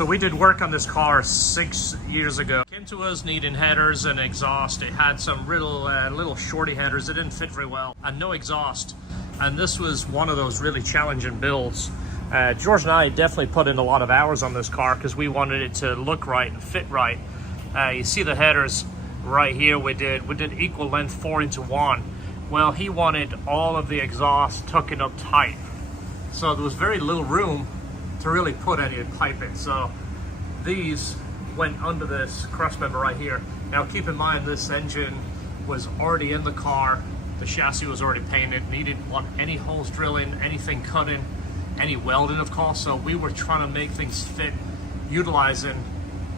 So we did work on this car 6 years ago. Came to us needing headers and exhaust. It had some little shorty headers that didn't fit very well and no exhaust. And this was one of those really challenging builds. George and I definitely put in a lot of hours on this car because we wanted it to look right and fit right. You see the headers right here. We did equal length 4:1. Well, he wanted all of the exhaust tucking up tight. So there was very little room to really put any pipe in. So these went under this cross member right here. Now keep in mind, this engine was already in the car. The chassis was already painted, didn't want any holes drilling, anything cutting, any welding of course. So we were trying to make things fit, utilizing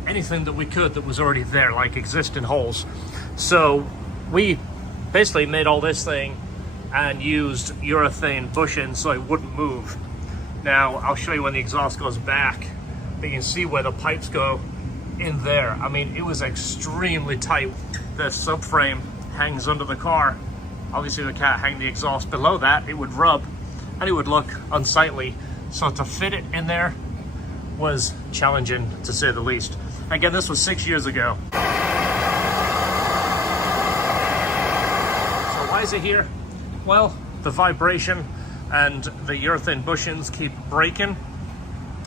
anything that we could that was already there, like existing holes. So we basically made all this thing and used urethane bushing so it wouldn't move. Now, I'll show you when the exhaust goes back, but you can see where the pipes go in there. I mean, it was extremely tight. The subframe hangs under the car. Obviously, we can't hang the exhaust below that. It would rub and it would look unsightly. So to fit it in there was challenging, to say the least. Again, this was 6 years ago. So why is it here? Well, the vibration and the urethane bushings keep breaking.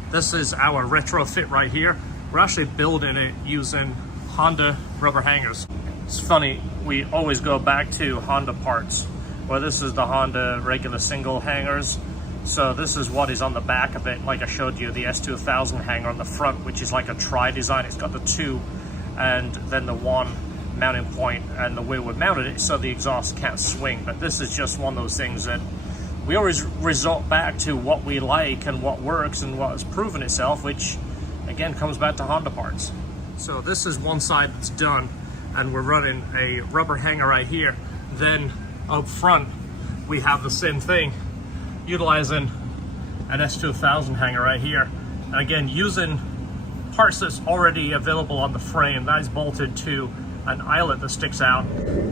This is our retrofit right here. We're actually building it using Honda rubber hangers. It's funny, we always go back to Honda parts. Well, this is the Honda regular single hangers. So this is what is on the back of it. Like I showed you, the S2000 hanger on the front, which is like a tri design. It's got the two and then the one mounting point, and the way we mounted it so the exhaust can't swing. But this is just one of those things that we always resort back to what we like and what works and what has proven itself, which again comes back to Honda parts. So this is one side that's done, and we're running a rubber hanger right here. Then up front we have the same thing, utilizing an S2000 hanger right here. And again, using parts that's already available on the frame. That is bolted to an eyelet that sticks out.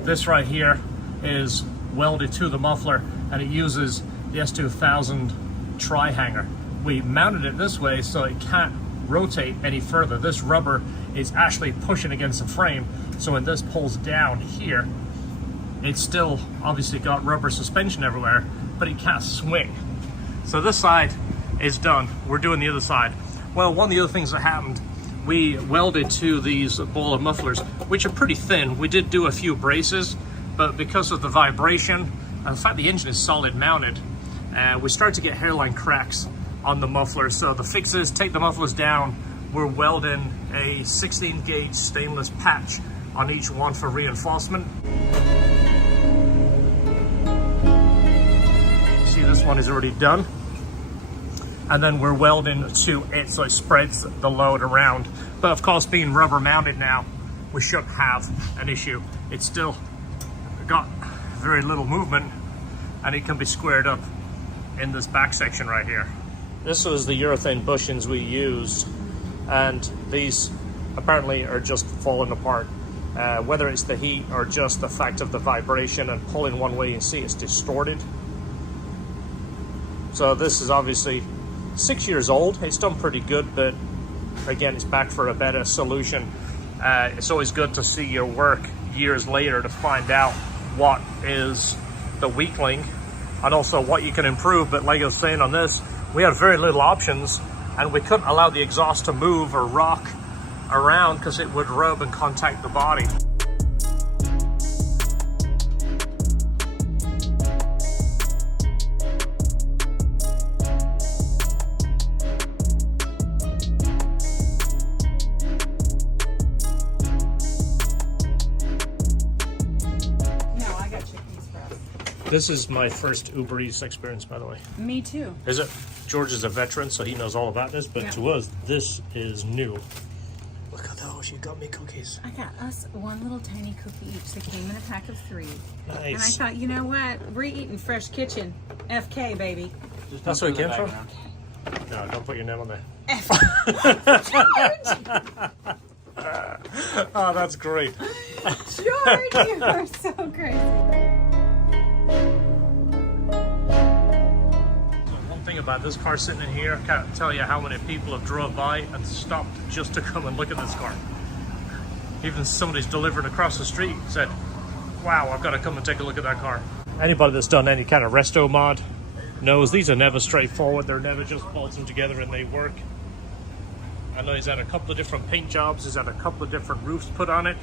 This right here is welded to the muffler, and it uses the S2000 tri hanger. We mounted it this way so it can't rotate any further. This rubber is actually pushing against the frame, so when this pulls down here, it's still obviously got rubber suspension everywhere, but it can't swing. So this side is done. We're doing the other side. Well, one of the other things that happened, we welded to these ball of mufflers, which are pretty thin. We did do a few braces, but because of the vibration, and the fact the engine is solid mounted, we start to get hairline cracks on the mufflers. So the fix is take the mufflers down. We're welding a 16 gauge stainless patch on each one for reinforcement. See, this one is already done. And then we're welding to it so it spreads the load around. But of course, being rubber mounted now, we shouldn't have an issue. It's still got very little movement, and it can be squared up in this back section right here. This was the urethane bushings we used, and these apparently are just falling apart. Whether it's the heat or just the fact of the vibration and pulling one way, you see it's distorted. So this is obviously 6 years old. It's done pretty good, but again, it's back for a better solution. It's always good to see your work years later to find out what is the weakling and also what you can improve. But like I was saying on this, we had very little options, and we couldn't allow the exhaust to move or rock around because it would rub and contact the body. This is my first Uber Eats experience, by the way. Me too. Is it? George is a veteran, so he knows all about this, but to us, this is new. Look at those, you got me cookies. I got us one little tiny cookie each that came in a pack of 3. Nice. And I thought, you know what? We're eating Fresh Kitchen. FK, baby. That's where it came from? No, don't put your name on there. Oh, that's great. George, you are so crazy. about this car sitting in here. I can't tell you how many people have drove by and stopped just to come and look at this car. Even somebody's delivered across the street said, wow, I've got to come and take a look at that car. Anybody that's done any kind of resto mod knows these are never straightforward. They're never just bolts them together and they work. I know he's had a couple of different paint jobs. He's had a couple of different roofs put on it.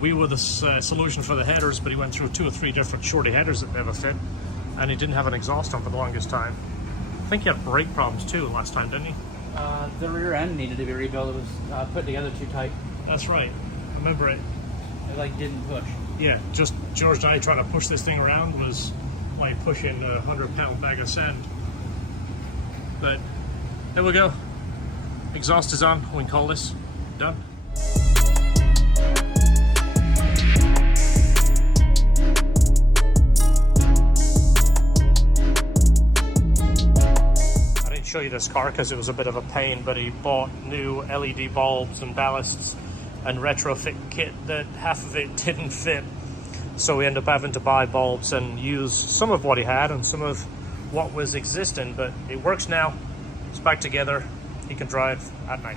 We were the solution for the headers, but he went through 2 or 3 different shorty headers that never fit. And he didn't have an exhaust on for the longest time. I think he had brake problems too last time, didn't he? The rear end needed to be rebuilt. It was put together too tight. That's right. I remember it. It like didn't push. Yeah, just George and I trying to push this thing around was like pushing a 100-pound bag of sand. But there we go. Exhaust is on. We can call this done. Show you this car because it was a bit of a pain, but he bought new LED bulbs and ballasts and retrofit kit that half of it didn't fit, so we ended up having to buy bulbs and use some of what he had and some of what was existing, but it works now. It's back together. He can drive at night.